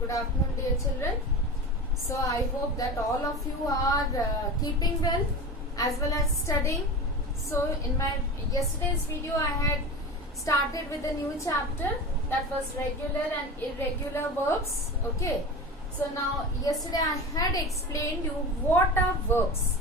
Good afternoon, dear children. So I hope that all of you are keeping well as well as studying. So in my yesterday's video I had started with a new chapter that was regular and irregular verbs. Okay. So now yesterday I had explained you what are verbs.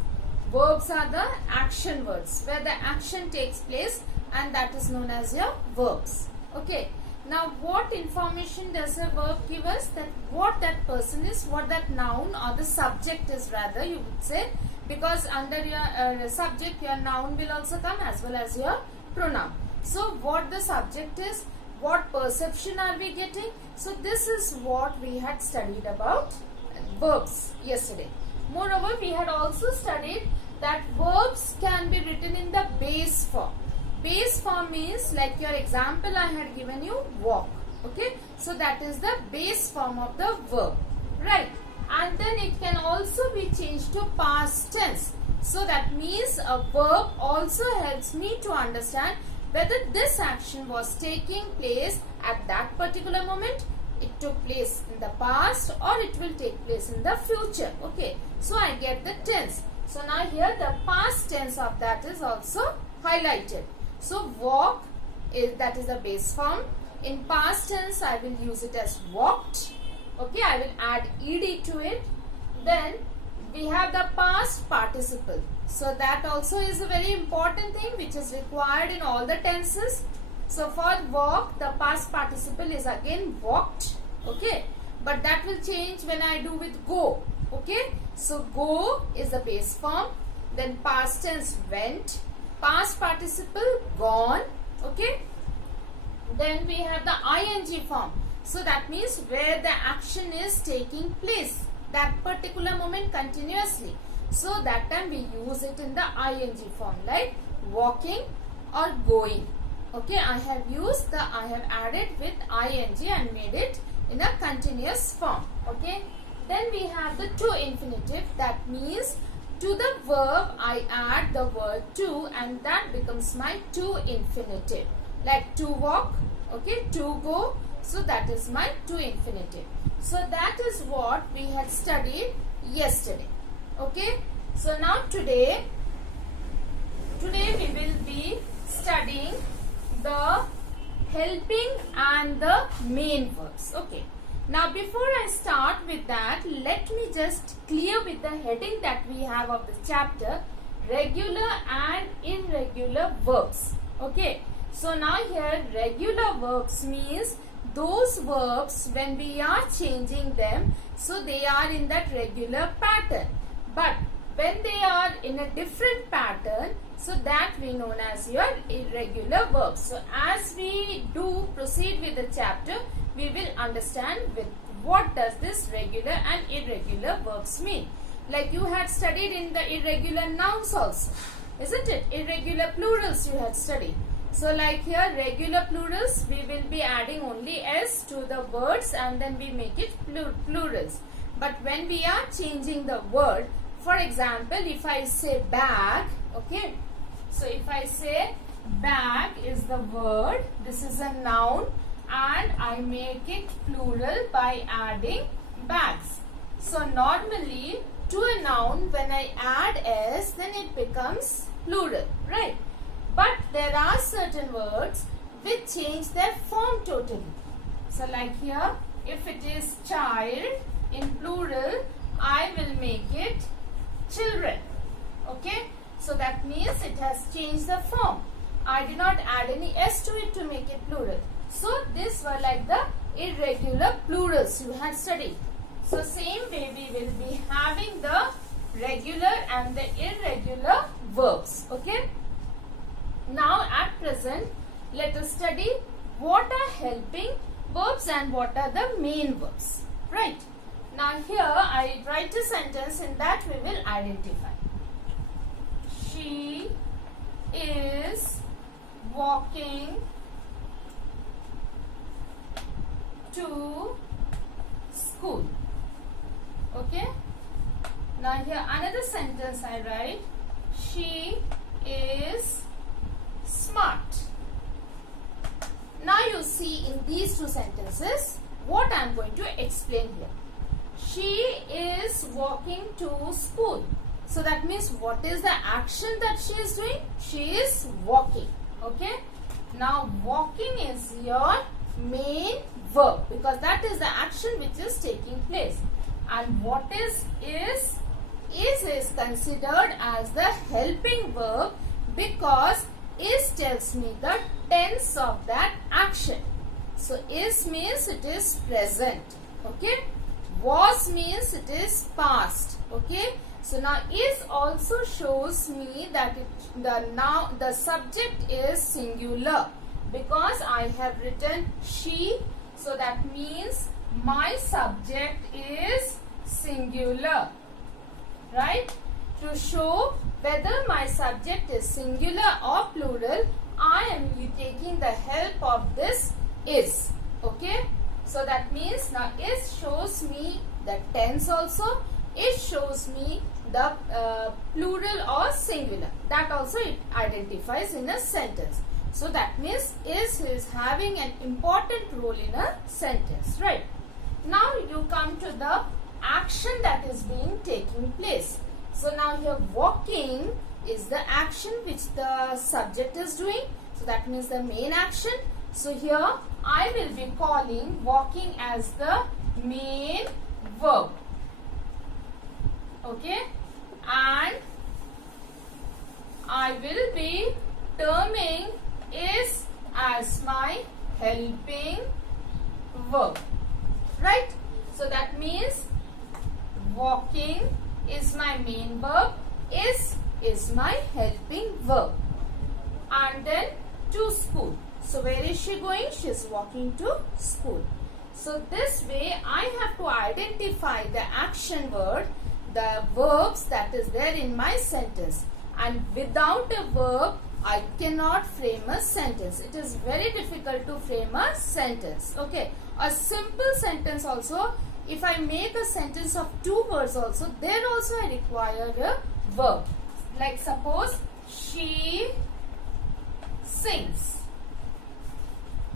Verbs are the action words where the action takes place and that is known as your verbs. Okay. Now what information does a verb give us? That what that person is, what that noun or the subject is rather you would say, because under your subject your noun will also come as well as your pronoun. So what the subject is, what perception are we getting? So this is what we had studied about verbs yesterday. Moreover, we had also studied that verbs can be written in the base form. Base form means, like your example I had given you, walk. Okay, so that is the base form of the verb, right? And then it can also be changed to past tense. So that means a verb also helps me to understand whether this action was taking place at that particular moment, it took place in the past, or it will take place in the future. Okay, so I get the tense. So now here the past tense of that is also highlighted. So walk that is the base form. In past tense I will use it as walked. Okay, I will add ed to it. Then we have the past participle. So that also is a very important thing which is required in all the tenses. So for walk the past participle is again walked. Okay, but that will change when I do with go. Okay, so go is the base form. Then past tense went. Past participle gone. Okay, then we have the ing form. So that means where the action is taking place that particular moment continuously. So that time we use it in the ing form, like walking or going. Okay, I have added with ing and made it in a continuous form. Okay, then we have the to infinitive. That means to the verb I add the word to and that becomes my to infinitive. Like to walk, okay, to go. So that is my to infinitive. So that is what we had studied yesterday. Okay. So now today we will be studying the helping and the main verbs. Okay. Now before I start with that, let me just clear with the heading that we have of the chapter, regular and irregular verbs. Okay. So now here regular verbs means those verbs when we are changing them, so they are in that regular pattern. But when they are in a different pattern, so that we known as your irregular verbs. So as we do proceed with the chapter, we will understand with what does this regular and irregular verbs mean. Like you had studied in the irregular nouns also, isn't it? Irregular plurals you had studied. So like here regular plurals, we will be adding only s to the words and then we make it plurals. But when we are changing the word, for example, if I say bag, okay, so if I say bag is the word, this is a noun, and I make it plural by adding bags. So normally to a noun when I add s, then it becomes plural, right? But there are certain words which change their form totally. So like here, if it is child in plural, I will make it children. Okay, so that means it has changed the form. I did not add any s to it to make it plural. So these were like the irregular plurals you had studied. So same way we will be having the regular and the irregular verbs. Okay. Now at present let us study what are helping verbs and what are the main verbs. Right. Now here I write a sentence, in that we will identify. She is walking to school. Okay. Now here another sentence I write. She is smart. Now you see in these two sentences what I am going to explain here. She is walking to school. So that means what is the action that she is doing? She is walking. Okay. Now walking is your main verb because that is the action which is taking place. And what is considered as the helping verb because is tells me the tense of that action. So is means it is present. Okay. Was means it is past. Okay. So now is also shows me that the subject is singular because I have written she. So that means my subject is singular. Right? To show whether my subject is singular or plural, I am taking the help of this is. Okay. So that means now is shows me the tense also. It shows me the plural or singular. That also it identifies in a sentence. So that means is having an important role in a sentence. Right. Now you come to the action that is being taking place. So now here walking is the action which the subject is doing. So that means the main action. So here I will be calling walking as the main verb. Okay. And I will be terming is as my helping verb. Right. So that means walking is my main verb, is my helping verb. And then to school. So where is she going? She is walking to school. So this way I have to identify the action word, the verbs that is there in my sentence. And without a verb, I cannot frame a sentence. It is very difficult to frame a sentence. Okay. A simple sentence also, if I make a sentence of 2 words also, there also I require a verb. Like suppose, she sings.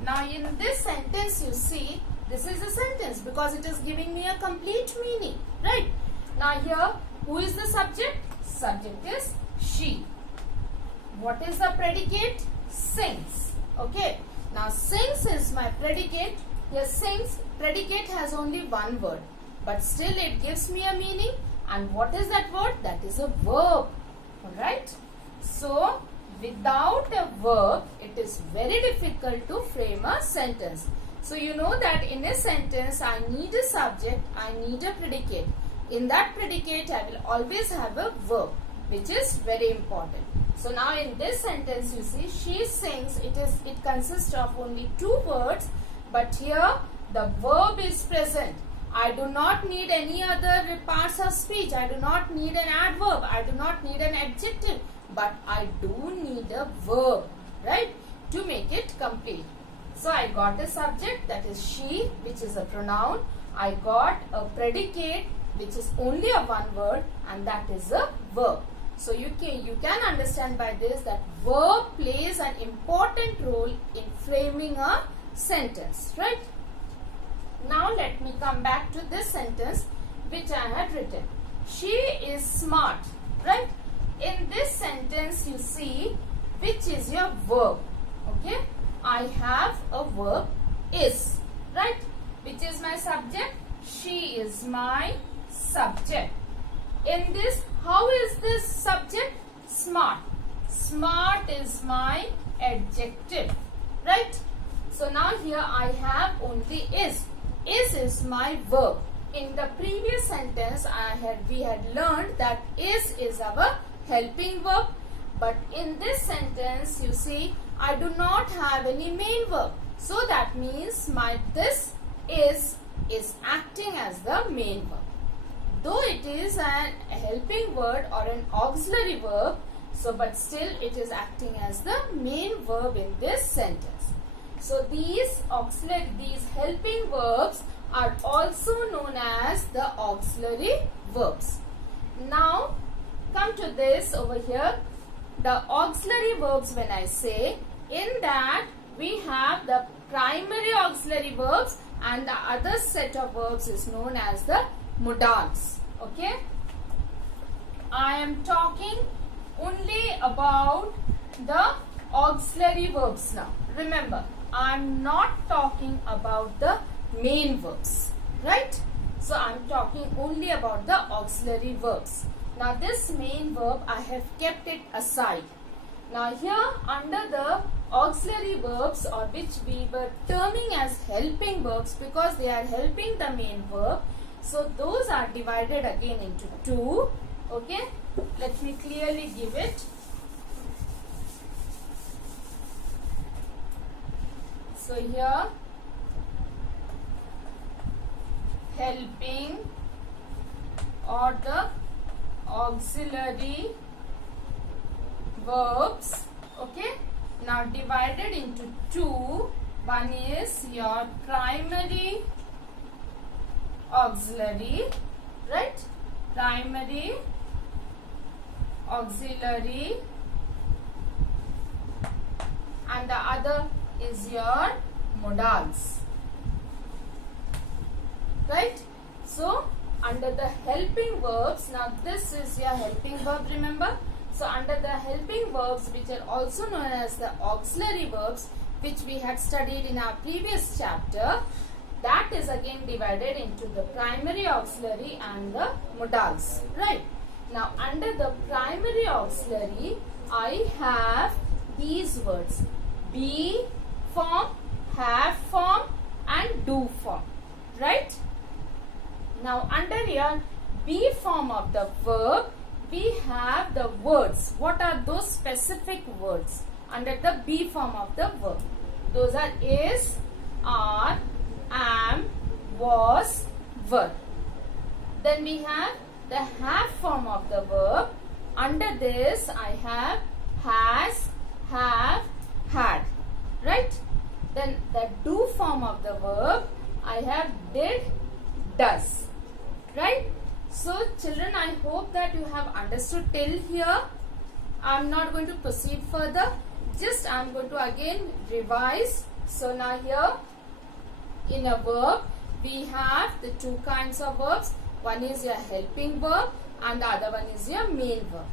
Now in this sentence you see, this is a sentence because it is giving me a complete meaning. Right. Now here, who is the subject? Subject is she. What is the predicate? Sings. Okay. Now sings is my predicate. Here sings, predicate has only one word. But still it gives me a meaning. And what is that word? That is a verb. Alright. So without a verb, it is very difficult to frame a sentence. So you know that in a sentence, I need a subject, I need a predicate. In that predicate, I will always have a verb, which is very important. So now in this sentence, you see, she sings, it consists of only 2 words, but here the verb is present. I do not need any other parts of speech. I do not need an adverb. I do not need an adjective. But I do need a verb, right, to make it complete. So I got a subject, that is she, which is a pronoun. I got a predicate, which is only a 1 word, and that is a verb. So you can understand by this that verb plays an important role in framing a sentence, right? Now let me come back to this sentence which I had written. She is smart, right? In this sentence you see which is your verb, okay? I have a verb is, right? Which is my subject? She is my subject. In this, how is this subject? Smart. Smart is my adjective, right? So now here I have only is. Is my verb. In the previous sentence we had learned that is our helping verb. But in this sentence you see I do not have any main verb. So that means my this is acting as the main verb. Though it is an helping word or an auxiliary verb, so but still it is acting as the main verb in this sentence. So these helping verbs are also known as the auxiliary verbs. Now come to this over here. The auxiliary verbs, when I say, in that we have the primary auxiliary verbs and the other set of verbs is known as the modals. Okay, I am talking only about the auxiliary verbs now. Remember, I am not talking about the main verbs, right? So I am talking only about the auxiliary verbs. Now this main verb, I have kept it aside. Now here under the auxiliary verbs, or which we were terming as helping verbs because they are helping the main verb, so those are divided again into two. Okay, let me clearly give it. So here, helping or the auxiliary verbs, okay, now divided into two. One is your primary auxiliary, right? Primary auxiliary, and the other is your modals, right? So under the helping verbs, now this is your helping verb, remember? So under the helping verbs, which are also known as the auxiliary verbs, which we had studied in our previous chapter, that is again divided into the primary auxiliary and the modals, right? Now under the primary auxiliary, I have these words: be form, have form, and do form, right? Now under your be form of the verb, we have the words. What are those specific words under the be form of the verb? Those are is, are, am, was, were. Then we have the have form of the verb. Under this I have has, have, had, right? Then the do form of the verb, I have did, does, right? So children, I hope that you have understood till here. I am not going to proceed further. Just I am going to again revise. So now here in a verb, we have the two kinds of verbs. One is your helping verb and the other one is your main verb.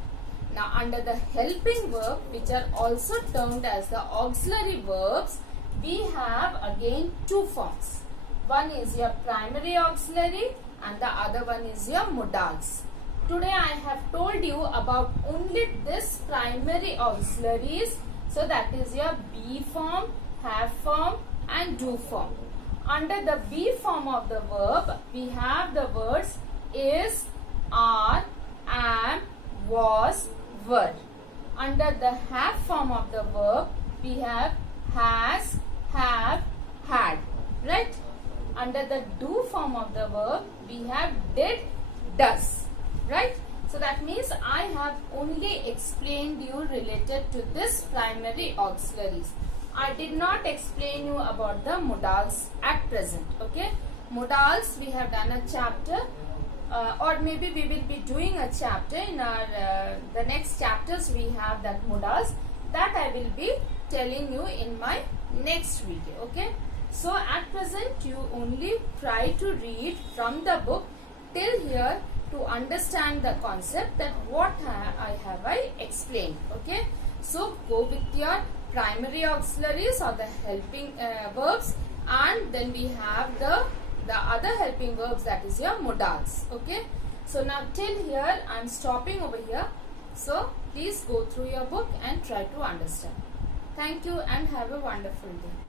Now under the helping verb, which are also termed as the auxiliary verbs, we have again two forms. One is your primary auxiliary and the other one is your modals. Today I have told you about only this primary auxiliaries. So that is your be form, have form, and do form. Under the be form of the verb, we have the words is, are, am, was, were. Under the have form of the verb, we have has, have, had, right? Under the do form of the verb, we have did, does, right? So that means I have only explained you related to this primary auxiliaries. I did not explain you about the modals at present, okay? Modals, we have done a chapter, or maybe we will be doing a chapter in our the next chapters. We have that modals that I will be telling you in my next video, okay? So at present you only try to read from the book till here to understand the concept that what I explained, okay? So go with your primary auxiliaries or the helping verbs, and then we have the other helping verbs, that is your modals, okay? So now till here I am stopping over here. So please go through your book and try to understand. Thank you and have a wonderful day.